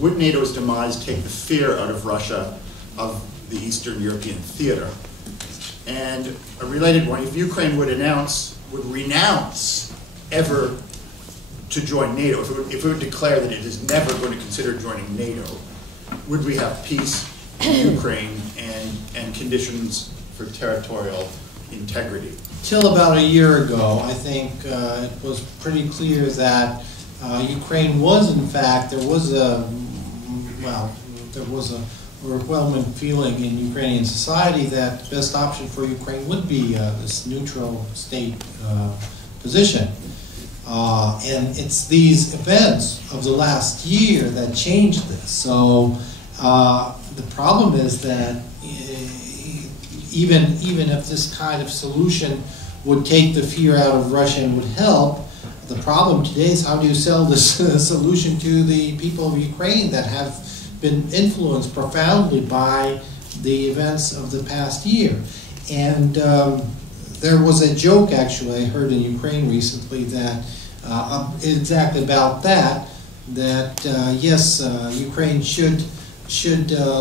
Would NATO's demise take the fear out of Russia of the Eastern European theater? And a related one, if Ukraine would renounce ever to join NATO, if it would declare that it is never going to consider joining NATO, would we have peace in Ukraine and conditions for territorial integrity? Till about a year ago, I think it was pretty clear that Ukraine was, in fact, there was a overwhelming feeling in Ukrainian society that the best option for Ukraine would be this neutral state position. And it's these events of the last year that changed this. So the problem is that even if this kind of solution would take the fear out of Russia and would help, the problem today is how do you sell this solution to the people of Ukraine that have been influenced profoundly by the events of the past year. And there was a joke, actually, I heard in Ukraine recently that exactly about that, yes, Ukraine should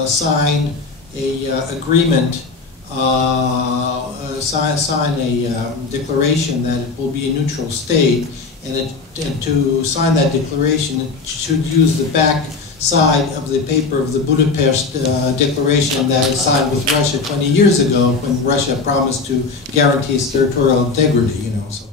sign a agreement, sign a declaration that it will be a neutral state, and to sign that declaration, it should use the back side of the paper of the Budapest Declaration that was signed with Russia 20 years ago, when Russia promised to guarantee its territorial integrity. So